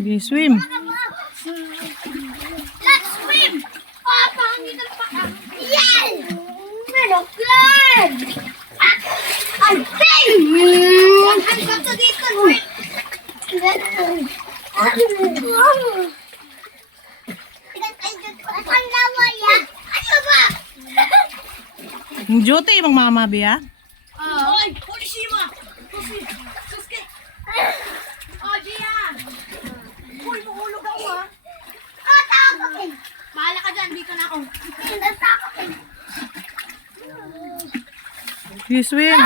Okay, swim. Let's swim! Oh, pangit ang paa. Yan! Meloklan! Ang bing! Ang gato dito. Ang lawaya. Ano ba? Yung duty, ibang mama biya. Oy, Polishima! Suske! Oh, Gia! Uy, mahulog ako ha! Takakin! Bahala ka dyan, dito na ako. Takakin! You swim.